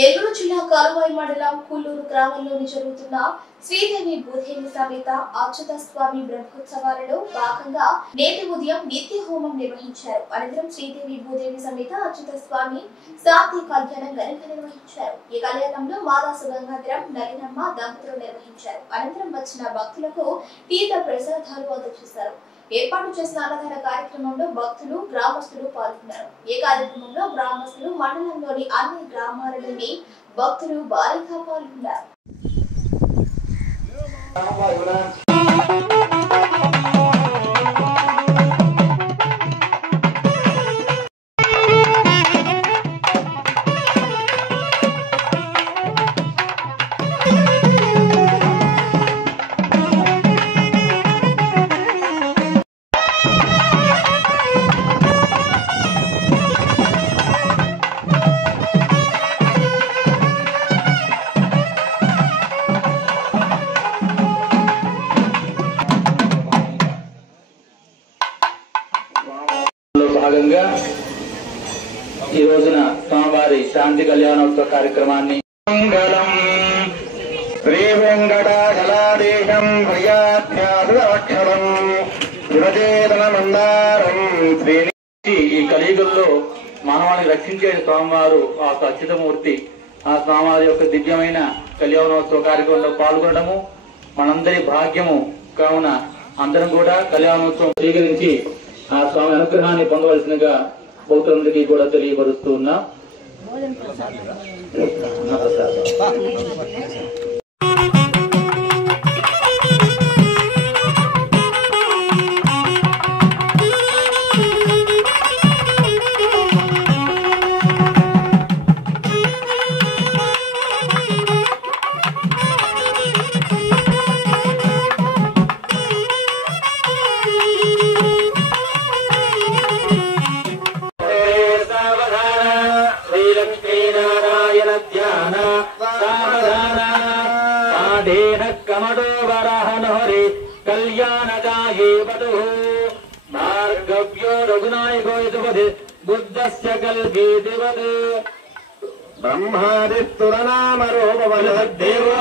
నెల్లూరు జిల్లా కాలువాయి మండలం కుల్లూరు గ్రామంలోని జరుగుతున్న శ్రీదేవి భూదేవి సమేత అచ్యుత స్వామి బ్రహ్మోత్సవాలలో భాగంగా నేటి ఉదయం నిత్య హోమం నిర్వహించారు. అనంతరం శ్రీదేవి భూదేవి సమేత అచ్యుత స్వామి శాంతి కళ్యాణం ఘనంగా నిర్వహించారు. ఈ కళ్యాణంలో మాదాసు గంగాధరం నలినమ్మ దంపతులు నిర్వహించారు. అనంతరం వచ్చిన భక్తులకు తీర్థ ప్రసాదాలు అందజేశారు. ఏర్పాటు చేసిన అన్నదాన కార్యక్రమంలో భక్తులు గ్రామస్తులు పాల్గొన్నారు. ఈ కార్యక్రమంలో గ్రామస్తులు మండలంలోని అన్ని గ్రామాల నుండి భక్తులు భారీగా పాల్గొన్నారు. భాగంగా ఈ రోజున స్వామివారి శాంతి కళ్యాణోత్సవ కార్యక్రమాన్ని మంగళం శ్రీ వెంకటాచలాదేశం ప్రియాధ్యాసురక్షరం యువచేతన మందారం ఈ కలియుగంలో మానవాన్ని రక్షించే స్వామివారు ఆ అచ్యుతమూర్తి ఆ స్వామివారి యొక్క దివ్యమైన కళ్యాణోత్సవ కార్యక్రమంలో పాల్గొనడము మనందరి భాగ్యము కావున అందరం కూడా కళ్యాణోత్సవం స్వీకరించి ఆ స్వామి అనుగ్రహాన్ని పొందవలసినగా భక్తులందరికీ కూడా తెలియపరుస్తూ ఉన్నా. कमडो वराहनहरे कल्याणदाये वधुः भार्गव्यो रघुनायको यदुपदे बुद्धस्य कल्गे दिवद ब्रह्मादित्युरनामरो भवदेवो